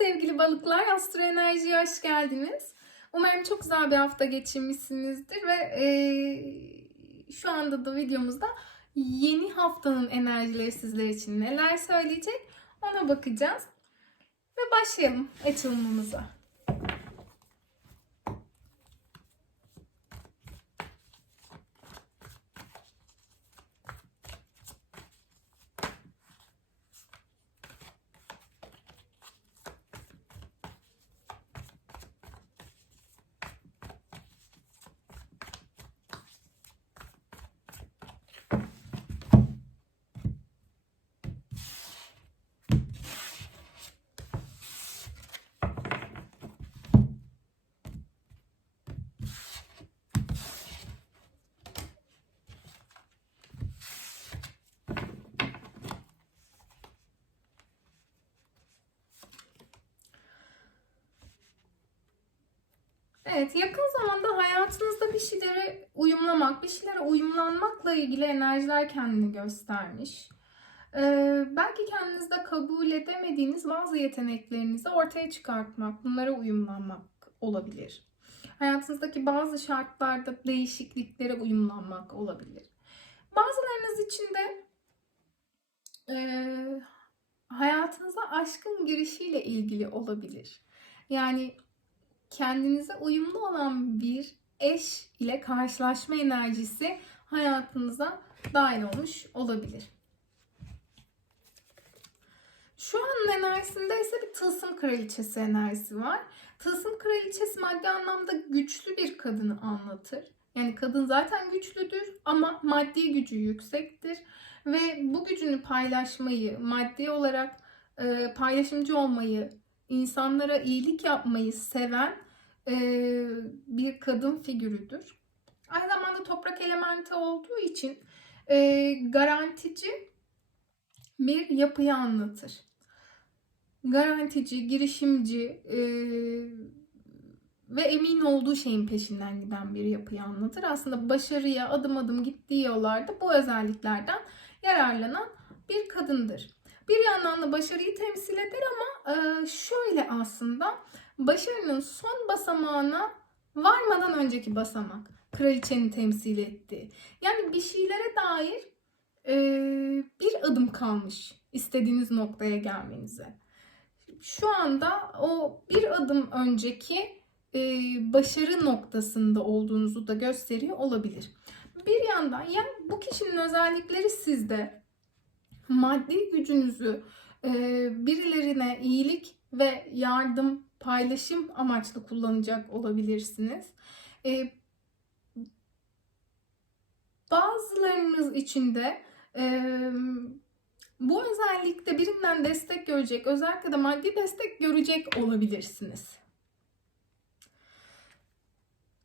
sevgili balıklar, Astro Enerji'ye hoş geldiniz. Umarım çok güzel bir hafta geçirmişsinizdir ve eee, şu anda da videomuzda yeni haftanın enerjileri sizler için neler söyleyecek ona bakacağız. Ve başlayalım açılımımıza. Evet, yakın zamanda hayatınızda bir şeylere uyumlamak, bir şeylere uyumlanmakla ilgili enerjiler kendini göstermiş. Ee, belki kendinizde kabul edemediğiniz bazı yeteneklerinizi ortaya çıkartmak, bunlara uyumlanmak olabilir. Hayatınızdaki bazı şartlarda değişikliklere uyumlanmak olabilir. Bazılarınız için de e, hayatınıza aşkın girişiyle ilgili olabilir. Yani kendinize uyumlu olan bir eş ile karşılaşma enerjisi hayatınıza dahil olmuş olabilir. Şu anın enerjisinde ise bir tılsım kraliçesi enerjisi var. Tılsım kraliçesi maddi anlamda güçlü bir kadını anlatır. Yani kadın zaten güçlüdür ama maddi gücü yüksektir. Ve bu gücünü paylaşmayı, maddi olarak e, paylaşımcı olmayı, insanlara iyilik yapmayı seven e, bir kadın figürüdür. Aynı zamanda toprak elementi olduğu için e, garantici bir yapıyı anlatır. Garantici, girişimci e, ve emin olduğu şeyin peşinden giden bir yapıyı anlatır. Aslında başarıya adım adım gittiği yollarda bu özelliklerden yararlanan bir kadındır. Bir yandan da başarıyı temsil eder ama e, şöyle aslında başarının son basamağına varmadan önceki basamak kraliçenin temsil ettiği. Yani bir şeylere dair e, bir adım kalmış istediğiniz noktaya gelmenize. Şu anda o bir adım önceki e, başarı noktasında olduğunuzu da gösteriyor olabilir. Bir yandan yani bu kişinin özellikleri sizde maddi gücünüzü e, birilerine iyilik ve yardım, paylaşım amaçlı kullanacak olabilirsiniz. E, bazılarınız için de e, bu özellikte birinden destek görecek, özellikle de maddi destek görecek olabilirsiniz.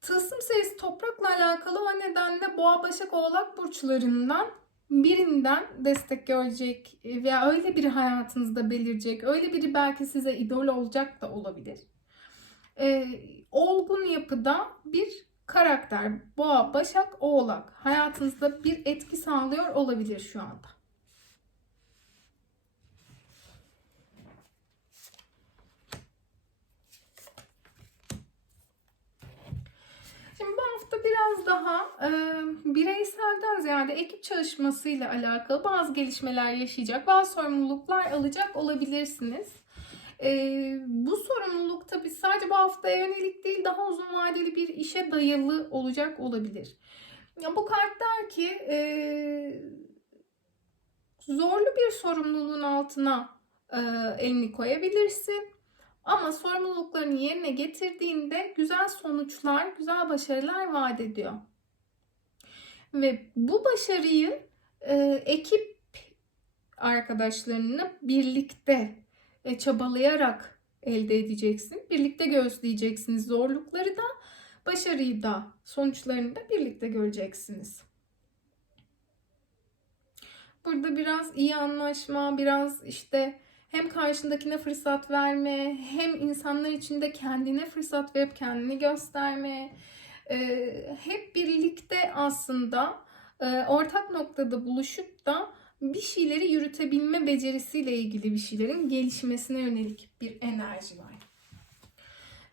Tılsım serisi toprakla alakalı o nedenle boğa, başak, oğlak burçlarından birinden destek görecek veya öyle biri hayatınızda belirecek, öyle biri belki size idol olacak da olabilir. Ee, olgun yapıda bir karakter, boğa, başak, oğlak hayatınızda bir etki sağlıyor olabilir şu anda. Şimdi bu hafta biraz daha e, bireyselden ziyade ekip çalışmasıyla alakalı bazı gelişmeler yaşayacak, bazı sorumluluklar alacak olabilirsiniz. E, bu sorumluluk tabii sadece bu haftaya yönelik değil, daha uzun vadeli bir işe dayalı olacak olabilir. Ya bu kart der ki e, zorlu bir sorumluluğun altına e, elini koyabilirsin. Ama sorumluluklarını yerine getirdiğinde güzel sonuçlar, güzel başarılar vaat ediyor. Ve bu başarıyı e, ekip arkadaşlarını birlikte e, çabalayarak elde edeceksin. Birlikte gözleyeceksiniz zorlukları da, başarıyı da, sonuçlarını da birlikte göreceksiniz. Burada biraz iyi anlaşma, biraz işte hem karşındakine fırsat verme, hem insanlar içinde kendine fırsat verip kendini gösterme. E, hep birlikte aslında e, ortak noktada buluşup da bir şeyleri yürütebilme becerisiyle ilgili bir şeylerin gelişmesine yönelik bir enerji var.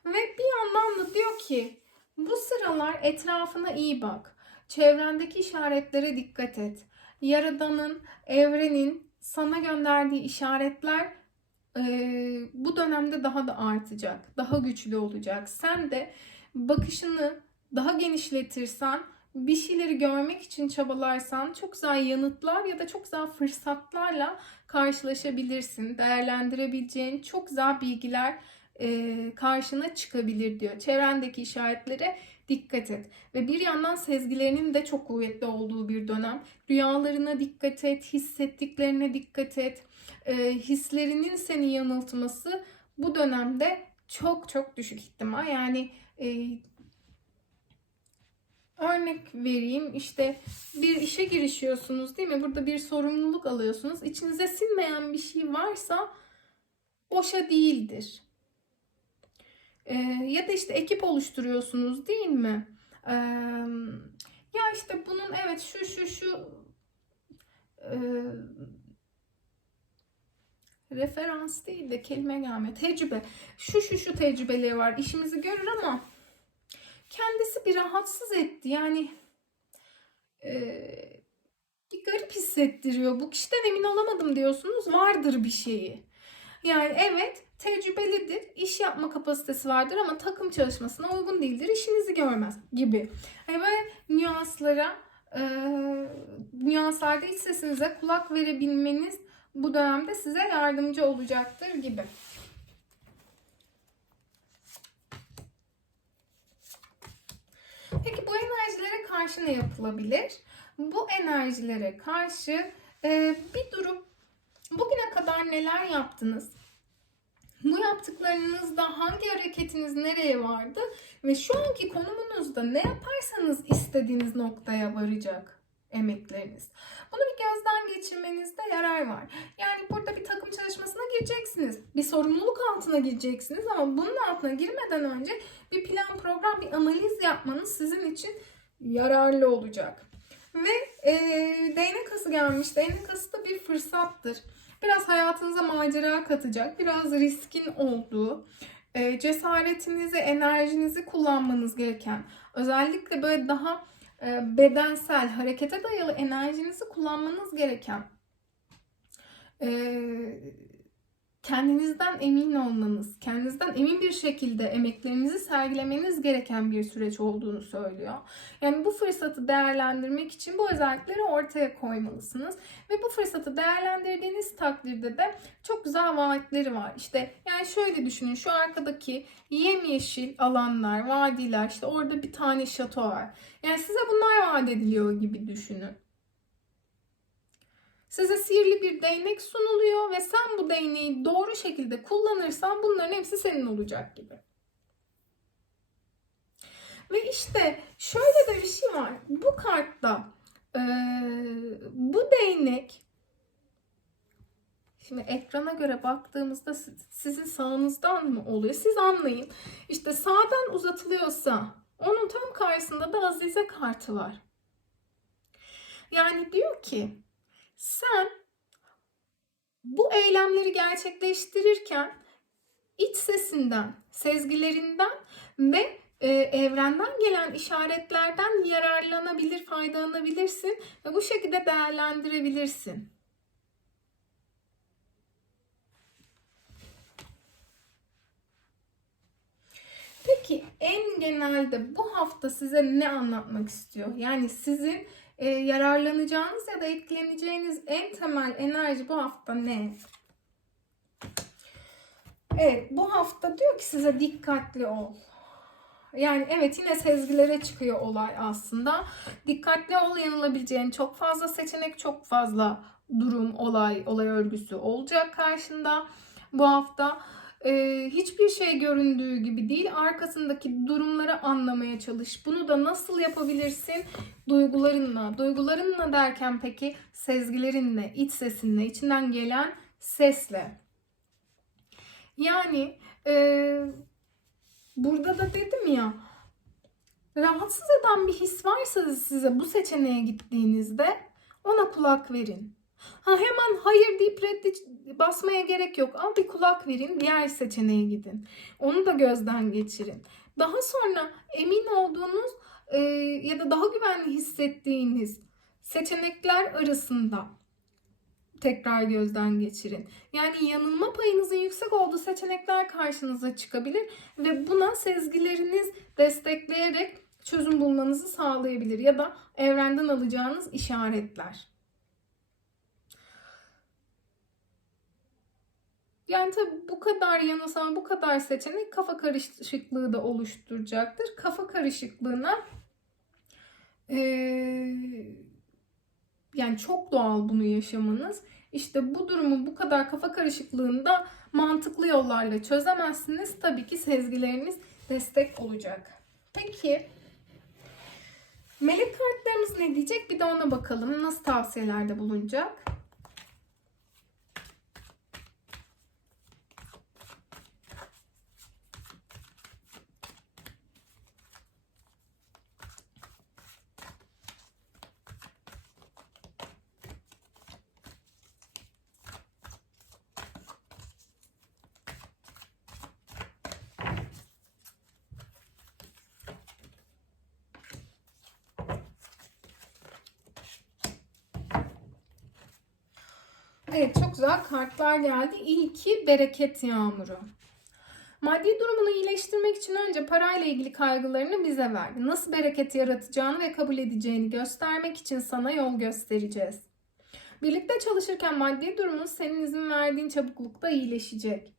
Ve bir yandan da diyor ki bu sıralar etrafına iyi bak. Çevrendeki işaretlere dikkat et. Yaradanın, evrenin sana gönderdiği işaretler e, bu dönemde daha da artacak. Daha güçlü olacak. Sen de bakışını daha genişletirsen, bir şeyleri görmek için çabalarsan çok güzel yanıtlar ya da çok güzel fırsatlarla karşılaşabilirsin. Değerlendirebileceğin çok güzel bilgiler e, karşına çıkabilir diyor. Çevrendeki işaretlere dikkat et. Ve bir yandan sezgilerinin de çok kuvvetli olduğu bir dönem. Rüyalarına dikkat et, hissettiklerine dikkat et. E, hislerinin seni yanıltması bu dönemde çok çok düşük ihtimal. Yani e, örnek vereyim işte bir işe girişiyorsunuz değil mi? Burada bir sorumluluk alıyorsunuz. İçinize sinmeyen bir şey varsa boşa değildir. Ee, ya da işte ekip oluşturuyorsunuz değil mi? Ee, ya işte bunun evet şu şu şu e, referans değil de kelime gelmiyor. Tecrübe. Şu şu şu tecrübeleri var. İşimizi görür ama kendisi bir rahatsız etti. Yani e, bir garip hissettiriyor. Bu kişiden emin olamadım diyorsunuz. Vardır bir şeyi. Yani evet tecrübelidir, iş yapma kapasitesi vardır ama takım çalışmasına uygun değildir, işinizi görmez gibi. Hani böyle nüanslara, e, nüanslarda iç sesinize kulak verebilmeniz bu dönemde size yardımcı olacaktır gibi. Peki bu enerjilere karşı ne yapılabilir? Bu enerjilere karşı e, bir durum bugüne kadar neler yaptınız? Bu yaptıklarınızda hangi hareketiniz nereye vardı ve şu anki konumunuzda ne yaparsanız istediğiniz noktaya varacak emekleriniz. Bunu bir gözden geçirmenizde yarar var. Yani burada bir takım çalışmasına gireceksiniz. Bir sorumluluk altına gireceksiniz ama bunun altına girmeden önce bir plan, program, bir analiz yapmanız sizin için yararlı olacak. Ve e, değnek kası gelmiş. Değnek kası da bir fırsattır. Biraz hayatınıza macera katacak, biraz riskin olduğu, e, cesaretinizi, enerjinizi kullanmanız gereken, özellikle böyle daha e, bedensel, harekete dayalı enerjinizi kullanmanız gereken, e, kendinizden emin olmanız, kendinizden emin bir şekilde emeklerinizi sergilemeniz gereken bir süreç olduğunu söylüyor. Yani bu fırsatı değerlendirmek için bu özellikleri ortaya koymalısınız. Ve bu fırsatı değerlendirdiğiniz takdirde de çok güzel vaatleri var. İşte yani şöyle düşünün şu arkadaki yemyeşil alanlar, vadiler işte orada bir tane şato var. Yani size bunlar vaat ediliyor gibi düşünün. Size sihirli bir değnek sunuluyor ve sen bu değneği doğru şekilde kullanırsan bunların hepsi senin olacak gibi. Ve işte şöyle de bir şey var. Bu kartta e, bu değnek Şimdi ekrana göre baktığımızda sizin sağınızdan mı oluyor? Siz anlayın. İşte sağdan uzatılıyorsa onun tam karşısında da Azize kartı var. Yani diyor ki sen bu eylemleri gerçekleştirirken iç sesinden, sezgilerinden ve e, evrenden gelen işaretlerden yararlanabilir, faydalanabilirsin ve bu şekilde değerlendirebilirsin. Peki en genelde bu hafta size ne anlatmak istiyor? Yani sizin e, yararlanacağınız ya da etkileneceğiniz en temel enerji bu hafta ne? Evet bu hafta diyor ki size dikkatli ol. Yani evet yine sezgilere çıkıyor olay aslında. Dikkatli ol yanılabileceğin çok fazla seçenek, çok fazla durum, olay, olay örgüsü olacak karşında bu hafta e, hiçbir şey göründüğü gibi değil. Arkasındaki durumları anlamaya çalış. Bunu da nasıl yapabilirsin? Duygularınla. Duygularınla derken peki sezgilerinle, iç sesinle, içinden gelen sesle. Yani e, burada da dedim ya rahatsız eden bir his varsa size bu seçeneğe gittiğinizde ona kulak verin. Ha hemen hayır deyip reddi basmaya gerek yok. Al bir kulak verin, diğer seçeneğe gidin. Onu da gözden geçirin. Daha sonra emin olduğunuz e, ya da daha güvenli hissettiğiniz seçenekler arasında tekrar gözden geçirin. Yani yanılma payınızın yüksek olduğu seçenekler karşınıza çıkabilir ve buna sezgileriniz destekleyerek çözüm bulmanızı sağlayabilir ya da evrenden alacağınız işaretler. Yani tabii bu kadar yanılsama, bu kadar seçenek kafa karışıklığı da oluşturacaktır. Kafa karışıklığına eee, yani çok doğal bunu yaşamanız. İşte bu durumu bu kadar kafa karışıklığında mantıklı yollarla çözemezsiniz. Tabii ki sezgileriniz destek olacak. Peki melek kartlarımız ne diyecek? Bir de ona bakalım. Nasıl tavsiyelerde bulunacak? Evet çok güzel kartlar geldi. İlki bereket yağmuru. Maddi durumunu iyileştirmek için önce parayla ilgili kaygılarını bize verdi. Nasıl bereket yaratacağını ve kabul edeceğini göstermek için sana yol göstereceğiz. Birlikte çalışırken maddi durumun senin izin verdiğin çabuklukta iyileşecek.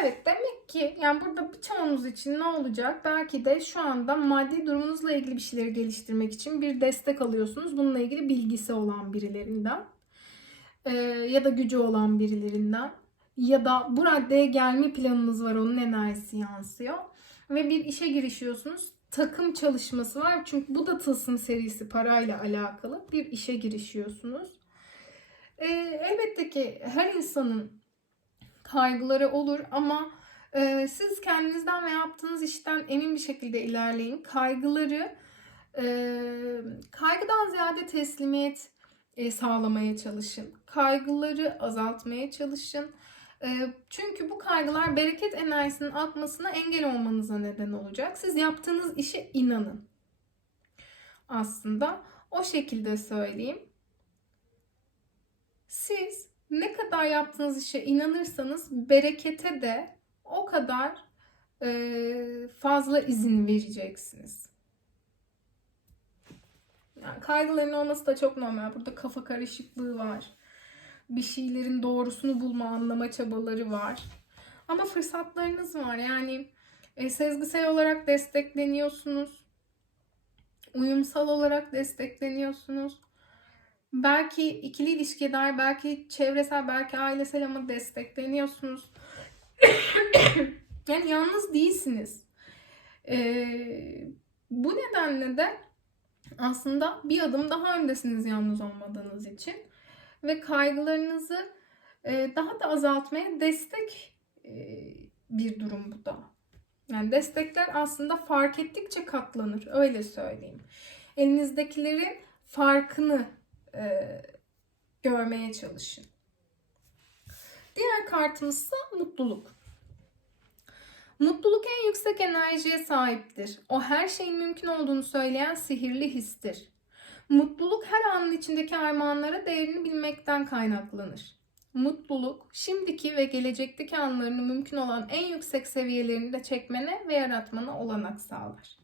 Evet demek ki yani burada birçoğunuz için ne olacak? Belki de şu anda maddi durumunuzla ilgili bir şeyleri geliştirmek için bir destek alıyorsunuz. Bununla ilgili bilgisi olan birilerinden e, ya da gücü olan birilerinden. Ya da bu raddeye gelme planınız var onun enerjisi yansıyor. Ve bir işe girişiyorsunuz takım çalışması var. Çünkü bu da tılsım serisi parayla alakalı bir işe girişiyorsunuz. E, elbette ki her insanın kaygıları olur ama e, siz kendinizden ve yaptığınız işten emin bir şekilde ilerleyin. Kaygıları e, kaygıdan ziyade teslimiyet sağlamaya çalışın. Kaygıları azaltmaya çalışın. E, çünkü bu kaygılar bereket enerjisinin akmasına engel olmanıza neden olacak. Siz yaptığınız işe inanın. Aslında o şekilde söyleyeyim. Siz ne kadar yaptığınız işe inanırsanız berekete de o kadar e, fazla izin vereceksiniz. Kaygıların olması da çok normal. Burada kafa karışıklığı var. Bir şeylerin doğrusunu bulma, anlama çabaları var. Ama fırsatlarınız var. Yani e, sezgisel olarak destekleniyorsunuz. Uyumsal olarak destekleniyorsunuz. Belki ikili ilişkiye dair, belki çevresel, belki ailesel ama destekleniyorsunuz. yani yalnız değilsiniz. Ee, bu nedenle de aslında bir adım daha öndesiniz yalnız olmadığınız için ve kaygılarınızı e, daha da azaltmaya destek e, bir durum bu da. Yani destekler aslında fark ettikçe katlanır öyle söyleyeyim. Elinizdekilerin farkını e, görmeye çalışın. Diğer kartımız ise mutluluk. Mutluluk en yüksek enerjiye sahiptir. O her şeyin mümkün olduğunu söyleyen sihirli histir. Mutluluk her anın içindeki armağanlara değerini bilmekten kaynaklanır. Mutluluk, şimdiki ve gelecekteki anlarını mümkün olan en yüksek seviyelerinde çekmene ve yaratmana olanak sağlar.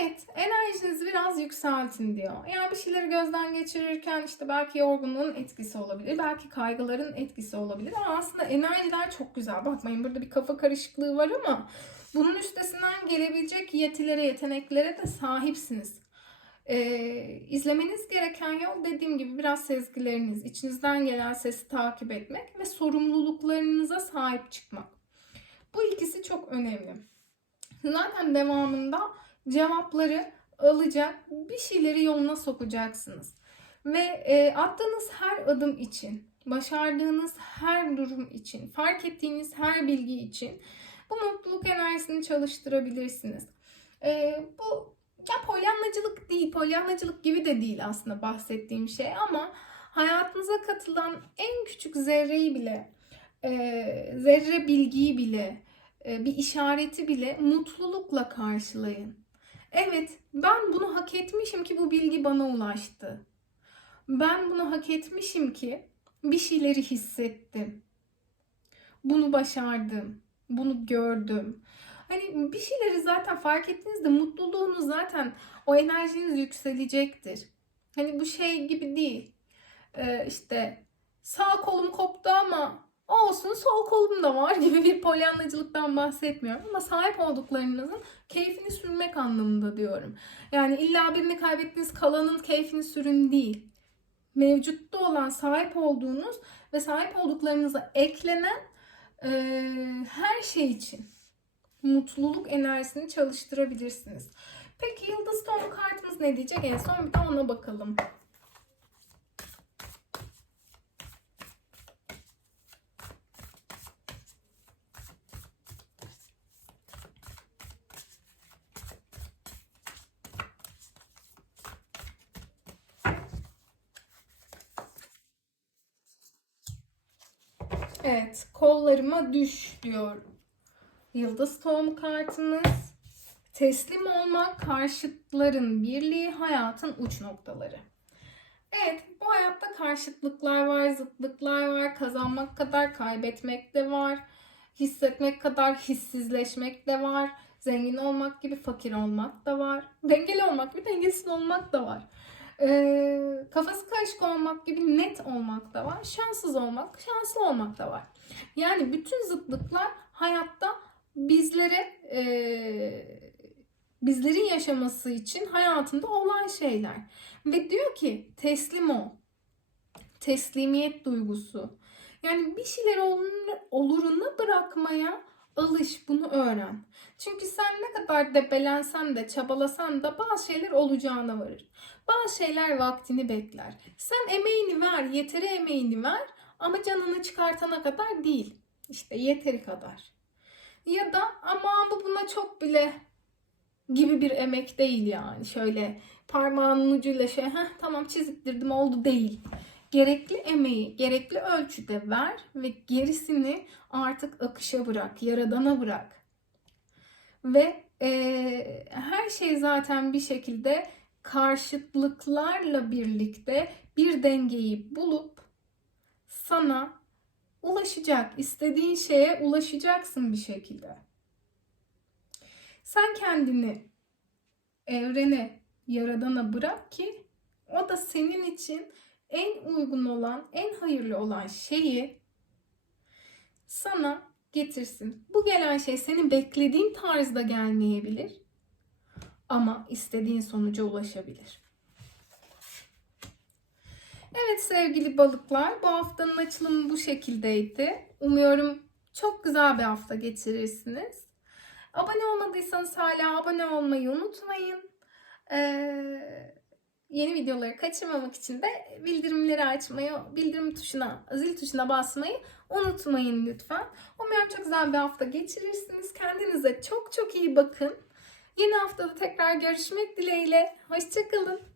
Evet, enerjinizi biraz yükseltin diyor. Yani bir şeyleri gözden geçirirken işte belki yorgunluğun etkisi olabilir, belki kaygıların etkisi olabilir ama aslında enerjiler çok güzel. Bakmayın burada bir kafa karışıklığı var ama bunun üstesinden gelebilecek yetilere, yeteneklere de sahipsiniz. Ee, izlemeniz gereken yol dediğim gibi biraz sezgileriniz, içinizden gelen sesi takip etmek ve sorumluluklarınıza sahip çıkmak. Bu ikisi çok önemli. Zaten devamında cevapları alacak bir şeyleri yoluna sokacaksınız. Ve e, attığınız her adım için, başardığınız her durum için, fark ettiğiniz her bilgi için bu mutluluk enerjisini çalıştırabilirsiniz. E, bu ya polyanlacılık değil, polyanlacılık gibi de değil aslında bahsettiğim şey ama hayatınıza katılan en küçük zerreyi bile, e, zerre bilgiyi bile, e, bir işareti bile mutlulukla karşılayın. Evet, ben bunu hak etmişim ki bu bilgi bana ulaştı. Ben bunu hak etmişim ki bir şeyleri hissettim. Bunu başardım. Bunu gördüm. Hani bir şeyleri zaten fark ettiğinizde mutluluğunuz zaten o enerjiniz yükselecektir. Hani bu şey gibi değil. Ee, işte sağ kolum koptu ama olsun sol kolum da var gibi bir polyanlacılıktan bahsetmiyorum. Ama sahip olduklarınızın keyfini sürmek anlamında diyorum. Yani illa birini kaybettiniz kalanın keyfini sürün değil. Mevcutta olan sahip olduğunuz ve sahip olduklarınıza eklenen e, her şey için mutluluk enerjisini çalıştırabilirsiniz. Peki Yıldız Tom kartımız ne diyecek? En son bir de ona bakalım. Evet, kollarıma düş diyor Yıldız tohum kartımız. Teslim olmak, karşıtların birliği, hayatın uç noktaları. Evet, bu hayatta karşıtlıklar var, zıtlıklar var. Kazanmak kadar kaybetmek de var. Hissetmek kadar hissizleşmek de var. Zengin olmak gibi fakir olmak da var. Dengeli olmak gibi dengesiz olmak da var. Ee, kafası karışık olmak gibi net olmak da var. Şanssız olmak, şanslı olmak da var. Yani bütün zıtlıklar hayatta bizlere e, bizlerin yaşaması için hayatında olan şeyler. Ve diyor ki teslim ol. Teslimiyet duygusu. Yani bir şeyler olurunu, olurunu bırakmaya alış, bunu öğren. Çünkü sen ne kadar debelensen de, çabalasan da bazı şeyler olacağına varır. Bazı şeyler vaktini bekler. Sen emeğini ver, yeteri emeğini ver ama canını çıkartana kadar değil. İşte yeteri kadar. Ya da ama bu buna çok bile gibi bir emek değil yani. Şöyle parmağının ucuyla şey Heh, tamam çiziktirdim oldu değil. Gerekli emeği gerekli ölçüde ver ve gerisini artık akışa bırak, yaradana bırak. Ve e, her şey zaten bir şekilde karşıtlıklarla birlikte bir dengeyi bulup sana ulaşacak. istediğin şeye ulaşacaksın bir şekilde. Sen kendini evrene, yaradana bırak ki o da senin için en uygun olan, en hayırlı olan şeyi sana getirsin. Bu gelen şey senin beklediğin tarzda gelmeyebilir ama istediğin sonuca ulaşabilir. Evet sevgili balıklar, bu haftanın açılımı bu şekildeydi. Umuyorum çok güzel bir hafta geçirirsiniz. Abone olmadıysanız hala abone olmayı unutmayın. Ee, yeni videoları kaçırmamak için de bildirimleri açmayı, bildirim tuşuna, zil tuşuna basmayı unutmayın lütfen. Umuyorum çok güzel bir hafta geçirirsiniz. Kendinize çok çok iyi bakın. Yeni haftada tekrar görüşmek dileğiyle. Hoşçakalın.